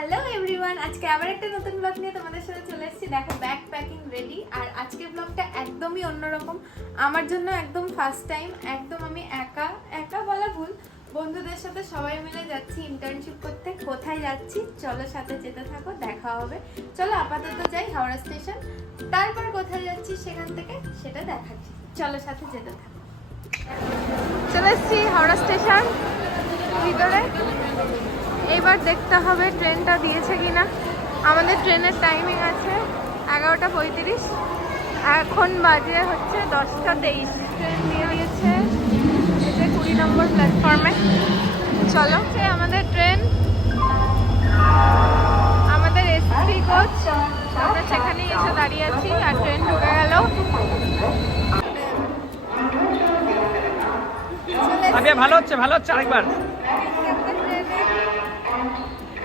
Hello everyone আজকে আবার একটা নতুন ব্লগ নিয়ে তোমাদের সাথে চলে এসেছি। দেখো ব্যাগ প্যাকিং রেডি আর আজকের ব্লগটা একদমই অন্যরকম। আমার জন্য একদম ফার্স্ট টাইম একদম আমি একা একা বলা ভুল। বন্ধুদের সাথে সবাই মিলে যাচ্ছি ইন্টার্নশিপ করতে। কোথায় যাচ্ছি? চলো সাথে যেতে থাকো, দেখা হবে। চলো, আপাতত যাই হাওড়া স্টেশন তারপর কোথায় যাচ্ছি সেখান থেকে সেটা দেখাচ্ছি। চলো সাথে যেতে থাকো। চলে এসেছি হাওড়া স্টেশন ভিতরে। এইবার দেখতে হবে ট্রেনটা দিয়েছে কি না আমাদের ট্রেনের টাইমিং আছে এগারোটা পঁয়ত্রিশ। এখন বাজে হচ্ছে দশটা তেইশ। ট্রেন দিয়ে দিয়েছে এতে কুড়ি নম্বর প্ল্যাটফর্মে চলো। সে আমাদের ট্রেন। আমাদের এসপি কোচ আমরা সেখানেই এসে দাঁড়িয়ে আছি আর ট্রেন ঢুকে গেল। ভালো হচ্ছে ভালো হচ্ছে আরেকবার।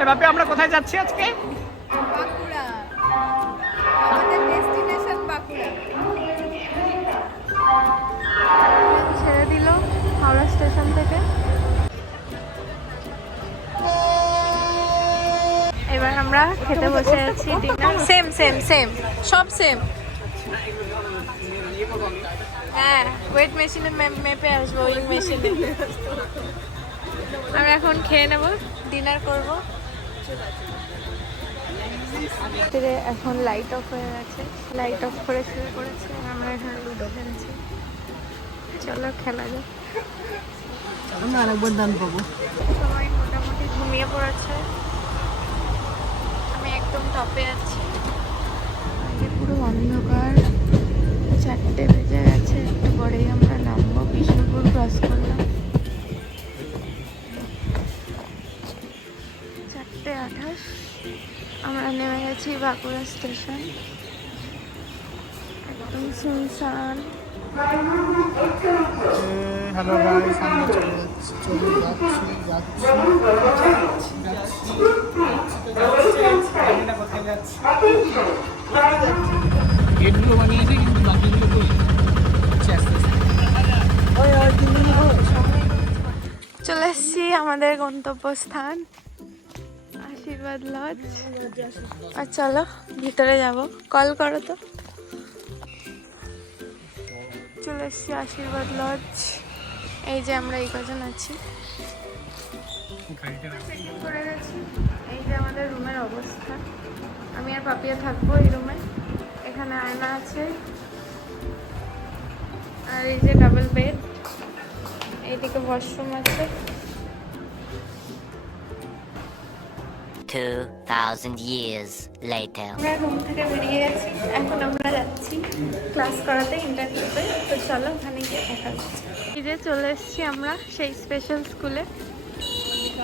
এ ভাবি আমরা কোথায় যাচ্ছি আজকে? আমাদের ডেস্টিনেশন বাঁকুড়া। ছেড়ে দিল হাওড়া স্টেশন থেকে। এবার আমরা খেতে বসে আছি ডিনার সেম সেম সেম সব সেম হ্যাঁ ওয়েট মেশিনে মেপে আসব ওই মেশিনে আমরা এখন খেয়ে নেব। ডিনার করব। রাত্রে এখন লাইট অফ হয়ে গেছে। লাইট অফ করে শুরু করেছে আমরা এখানে লুডো খেলছি। চলো খেলা যাক। আমরা আরেকবার দান পাবো সবাই মোটামুটি ঘুমিয়ে পড়েছে। আমি একদম টপে আছি। পুরো অন্ধকার। চারটে বেজে গেছে একটু পরেই আমরা নামবো বিষ্ণুপুর ক্রস করলাম। আঠাশ আমরা নেমে গেছি বাঁকুড়া স্টেশন। একদম শুনশান। হ্যালো গাইস আমরা চলে যাচ্ছি চলে যাচ্ছি যাচ্ছি। এগুলো বানিয়েছে কিন্তু বাকিগুলো কই? আচ্ছা, আস্তে আস্তে। চলে এসেছি আমাদের গন্তব্যস্থান। আশীর্বাদ লজ। আর চলো, ভিতরে যাব। কল করো তো। চলে এসেছি আশীর্বাদ লজ। এই যে আমরা এই কজন আছি। করে গেছি। এই যে আমাদের রুমের অবস্থা। আমি আর পাপিয়া থাকব এই রুমে। এখানে আয়না আছে। আর এই যে ডাবল বেড। এইদিকে ওয়াশরুম আছে। 2,000 years later. আমরা রুম থেকে বেরিয়ে গেছি। এখন আমরা যাচ্ছি ক্লাস করাতে ইন্টারভিউতে তো। চলো যে চলে এসেছি আমরা সেই স্পেশাল স্কুলে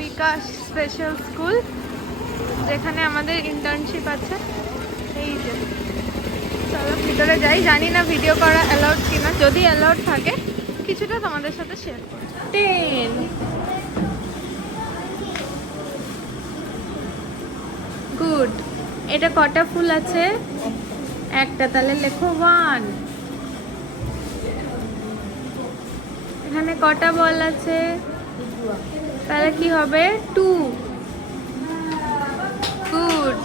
বিকাশ স্পেশাল স্কুল যেখানে আমাদের ইন্টার্নশিপ আছে। এই যে। চলো ভিতরে যাই। জানি না ভিডিও করা অ্যালাউড কিনা। যদি অ্যালাউড থাকে কিছুটা তোমাদের সাথে শেয়ার করব। Ten good. এটা কটা ফুল আছে? একটা, তাহলে লেখো ওয়ান। এখানে কটা বল আছে? তাহলে কি হবে? টু। গুড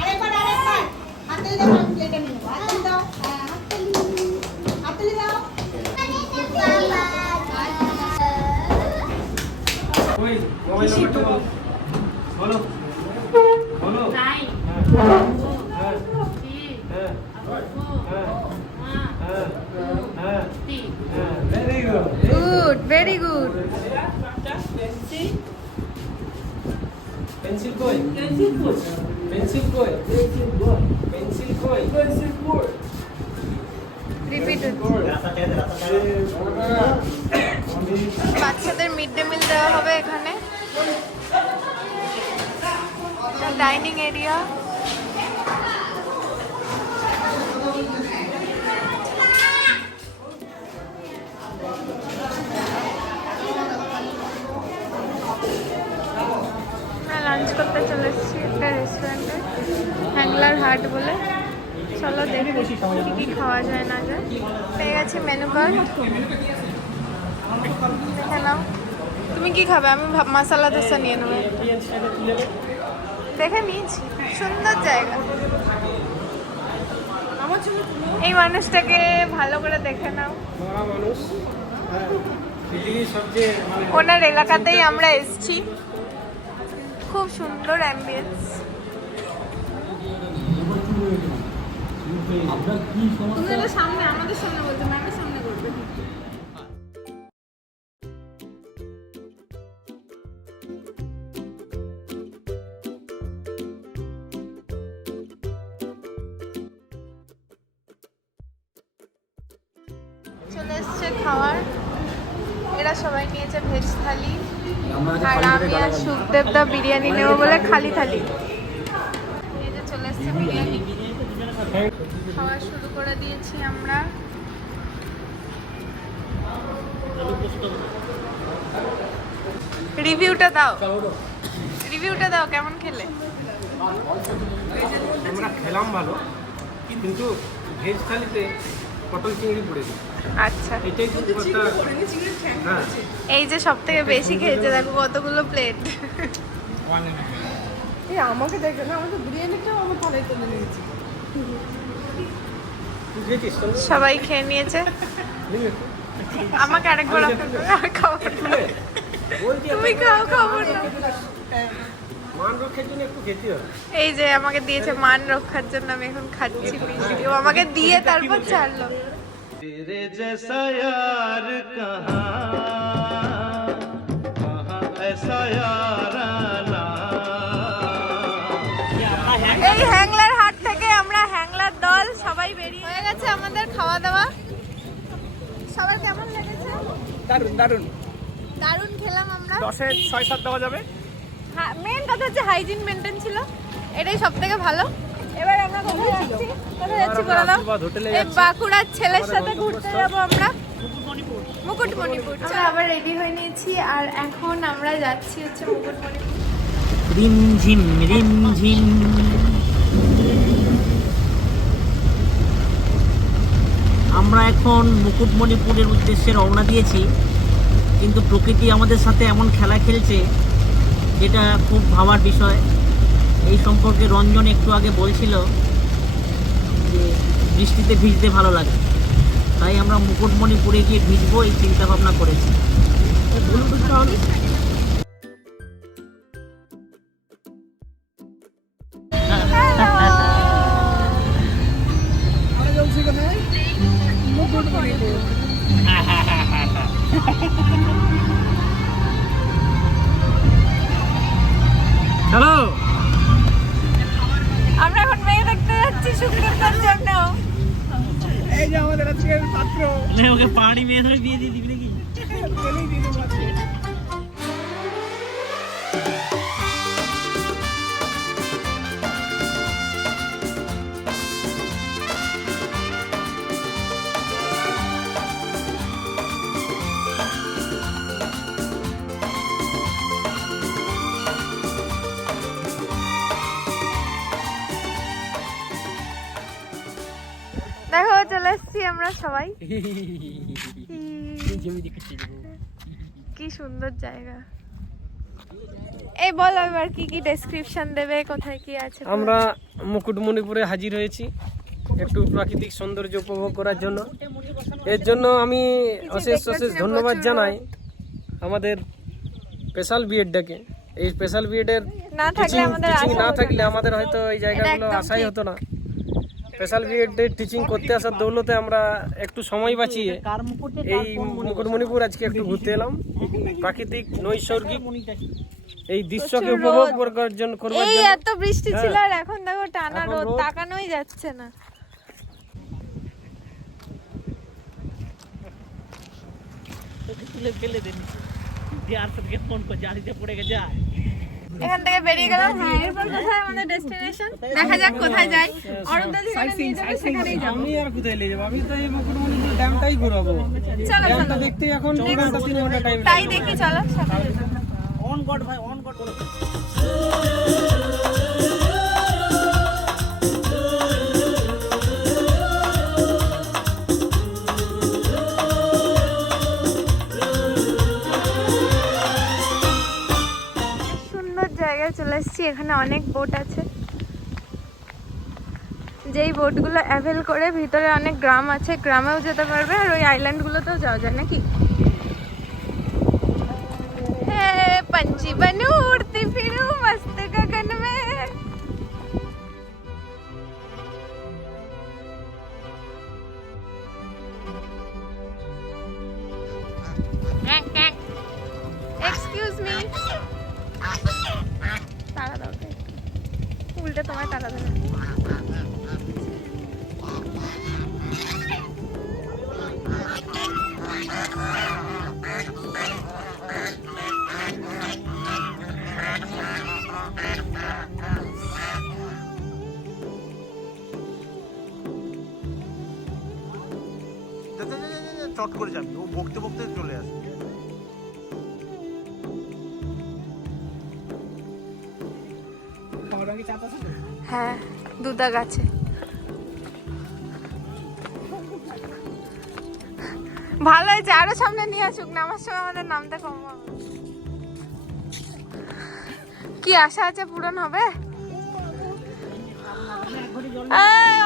আরেকবার আরেকবার হাততালি দাও আমি প্লেটে নিয়ে নেব হাততালি দাও হ্যাঁ হাততালি হাততালি দাও ওই মোবাইল নাম্বারটা বলো বলো বলো হ্যাঁ হ্যাঁ হ্যাঁ হ্যাঁ হ্যাঁ very good very good pencil কই পেন্সিল কই পেন্সিল কই পেন্সিল কই পেন্সিল কই রিপিট বাচ্চাদের মিড ডে মিল দেওয়া হবে এখানে। ডাইনিং এরিয়া লাঞ্চ করতে চলে এসেছি একটা রেস্টুরেন্টে হ্যাংলার হাট বলে। চলো দেখি কি কি খাওয়া যায় না যায়। পেয়ে গেছি মেনু কার্ড দেখে নাও তুমি কি খাবে? আমি মশলা দোসা নিয়ে নেব। দেখে নিয়েছি। সুন্দর জায়গা। এই মানুষটাকে ভালো করে দেখে নাও। হ্যাঁ। ওনার এলাকাতেই আমরা এসেছি। খুব সুন্দর অ্যাম্বিয়েন্স সামনে আমাদের সামনে বলতে আমি সুখদেব দা বিরিয়ানি নেব বলে খালি থালি। চলে এসছে খাওয়া শুরু করে দিয়েছি আমরা। রিভিউটা দাও। রিভিউটা দাও, কেমন খেলে? আমরা খেলাম ভালো, কিন্তু ভেজ থালিতে পটল চিংড়ি পড়েছে আচ্ছা। এটাই হ্যাঁ। এই যে সব থেকে বেশি খেয়েছে দেখো কতগুলো প্লেট আমাকে দেখে না আমাকে বিরিয়ানিটাও আমার থালায় তুলে নিয়েছি? সবাই খেয়ে নিয়েছে? আমাকে আরেকবার তুমি খাও খাব না মান রক্ষার জন্য একটু খেতে হবে এই যে আমাকে দিয়েছে মান রক্ষার জন্য আমি এখন খাচ্ছি মিষ্টি ও আমাকে দিয়ে তারপর ছাড়লো तेरे जैसा यार कहाँ कहाँ ऐसा यार आना এই হ্যাংলার হাট থেকে আমরা হ্যাংলার দল সবাই বেরিয়ে হয়ে গেছে আমাদের খাওয়া দাওয়া সবার কেমন লেগেছে দারুন দারুন দারুণ খেলাম আমরা দশে ছয় সাত দেওয়া যাবে মেন কথা হচ্ছে হাইজিন মেনটেন ছিল। এটাই সব থেকে ভালো। এবার আমরা কোথায় যাচ্ছি? কোথায় যাচ্ছি বলে দাও এই বাঁকুড়ার ছেলের সাথে ঘুরতে যাব আমরা। মুকুটমণিপুর। আমরা আবার রেডি হয়ে নিয়েছি আর এখন আমরা যাচ্ছি হচ্ছে মুকুটমণিপুর। রিমঝিম রিমঝিম আমরা এখন মুকুটমণিপুরের উদ্দেশ্যে রওনা দিয়েছি কিন্তু প্রকৃতি আমাদের সাথে এমন খেলা খেলছে যেটা খুব ভাবার বিষয়। এই সম্পর্কে রঞ্জন একটু আগে বলছিল যে বৃষ্টিতে ভিজতে ভালো লাগে। তাই আমরা মুকুটমণিপুরে গিয়ে ভিজবো এই চিন্তা ভাবনা করেছি। বলুন তাহলে হ্যালো? আমরা এখন মেয়ে দেখতে যাচ্ছি সুন্দরতার জন্য। এই যে আমাদের আজকের ছাত্র। ওকে পানি মেয়ে ধরে বিয়ে দিয়ে দিবি নাকি? আমরা সবাই? কি সুন্দর জায়গা। এই বলো এবার কি কি ডেসক্রিপশন দেবে? কোথায় কি আছে আমরা মুকুটমণিপুরে হাজির হয়েছি একটু প্রাকৃতিক সৌন্দর্য উপভোগ করার জন্য। এর জন্য আমি অশেষ অশেষ ধন্যবাদ জানাই আমাদের স্পেশাল বিএডটাকে এই স্পেশাল বিএডের না থাকলে আমাদের না থাকলে আমাদের হয়তো এই জায়গাগুলো আসাই হতো না। স্পেশাল বিএডের টিচিং করতে আসার দৌলতে আমরা একটু সময় বাঁচিয়ে এই মুকুটমণিপুর আজকে একটু ঘুরতে এলাম প্রাকৃতিক নৈসর্গিক এই দৃশ্যকে উপভোগ। করার জন্য করবার এই জন্য এত বৃষ্টি ছিল। আর এখন দেখো টানা রোদ। তাকানোই যাচ্ছে না তুলে ফেলে দেন যে আর ফোন করছে আলিতে পড়ে গেছে আর এখান থেকে বেরিয়ে গেলাম। হ্যাঁ এরপর কোথায় আমাদের ডেস্টিনেশন দেখা যাক কোথায় যাই। অরুণদা যেখানে নিয়ে যাবে সেখানেই যাব। আমি আর কোথায় নিয়ে যাব? আমি তো এই মুকুটমণিপুর ড্যামটাই ঘুরাবো। চলো ড্যামটা দেখতে এখন দু ঘণ্টা তিন ঘণ্টা টাইম তাই দেখি চলো সাথে অন গড ভাই অন গড সুন্দর চলে এসেছি, এখানে অনেক বোট আছে। যেই বোটগুলো অ্যাভেল করে ভিতরে অনেক গ্রাম আছে, গ্রামেও যেতে পারবে আর ওই আইল্যান্ডগুলোতেও যাওয়া যায়, নাকি? উল্টে তোমায় টাকা দেবে চট করে যাবি। ও বকতে বকতে চলে হ্যাঁ দুধা গাছে ভালো হয়েছে আরও সামনে নিয়ে আসুক নামার সময় আমাদের নামতে কম কি আশা আছে পূরণ হবে?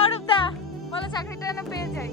অরূপদা বলো চাকরিটা পেয়ে যাই।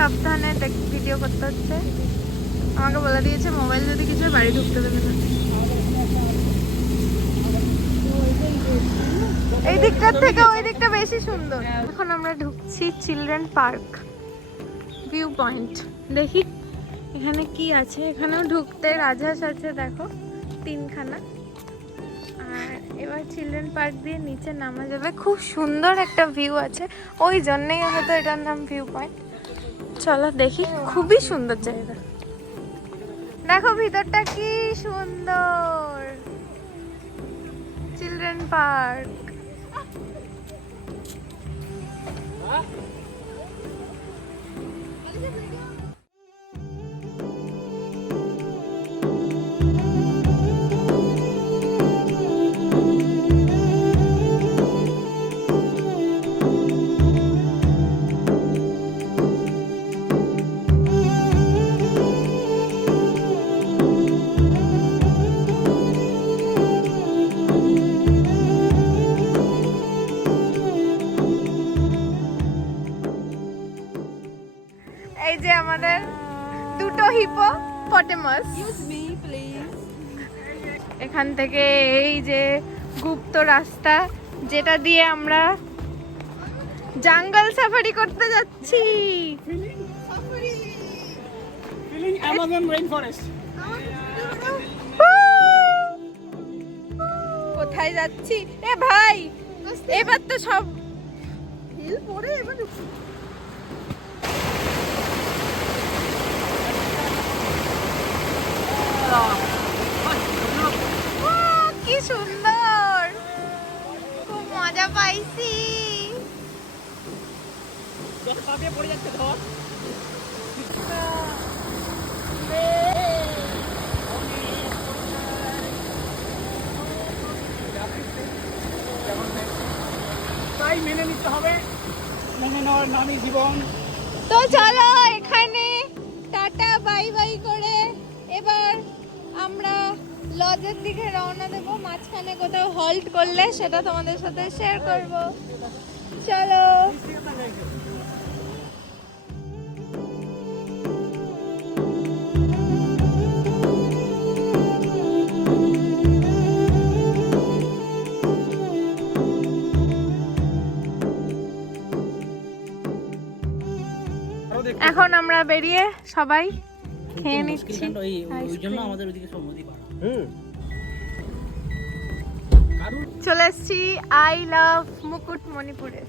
সাবধানে ভিডিও করতে হচ্ছে। আমাকে বলে দিয়েছে মোবাইল যদি কিছু বাড়ি ঢুকতে দেবে না। এই দিকটার থেকে ওই দিকটা বেশি সুন্দর। এখন আমরা ঢুকছি চিলড্রেন পার্ক ভিউ পয়েন্ট দেখি, এখানে কি আছে? এখানেও ঢুকতে রাজহাঁস আছে, দেখো, তিনখানা। আর এবার চিলড্রেন পার্ক দিয়ে নিচে নামা যাবে। খুব সুন্দর একটা ভিউ আছে। ওই জন্যই হয়তো এটার নাম ভিউ পয়েন্ট চলো দেখি খুবই সুন্দর জায়গা। দেখো ভিতরটা কি সুন্দর। চিলড্রেন পার্ক পটেমাস এখান থেকে এই যে গুপ্ত রাস্তা যেটা দিয়ে আমরা জঙ্গল সাফারি করতে যাচ্ছি। কোথায় যাচ্ছি? এ ভাই এবার তো সব হিল পরে এবার কি সুন্দর। খুব মজা পাইছি। পড়ে যাচ্ছে ধর তাই মেনে নিতে হবে। মেনে নেওয়ার নামই জীবন। তো চলো এখানে। টাটা বাই বাই করে। এবার আমরা লজের দিকে রওনা দেব, মাঝখানে কোথাও হল্ট করলে সেটা তোমাদের সাথে শেয়ার করব। চলো। এখন আমরা বেরিয়ে সবাই খেয়ে নিচ্ছি ওই ওই জন্য আমাদের ওইদিকে সব নদী হুম। চলে এসছি আই লাভ মুকুট মণিপুরে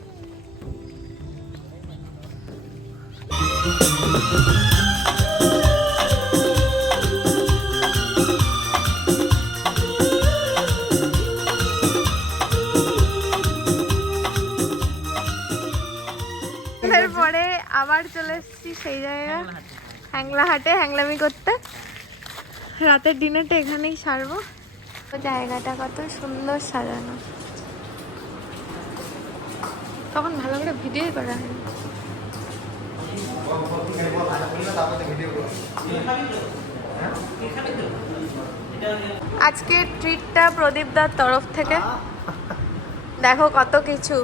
পরে আবার চলে এসেছি সেই জায়গা হ্যাংলাহাটে হ্যাংলামি করতে। রাতের ডিনারটা এখানেই সারবো। জায়গাটা কত সুন্দর সাজানো। তখন ভালো করে ভিডিও করা হয়নি আজকে ট্রিটটা প্রদীপ দার তরফ থেকে। দেখো কত কিছু।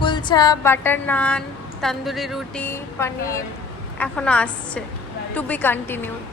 কুলচা, বাটার নান, তন্দুরি রুটি, পনির। এখনও আসছে টু বি কন্টিনিউড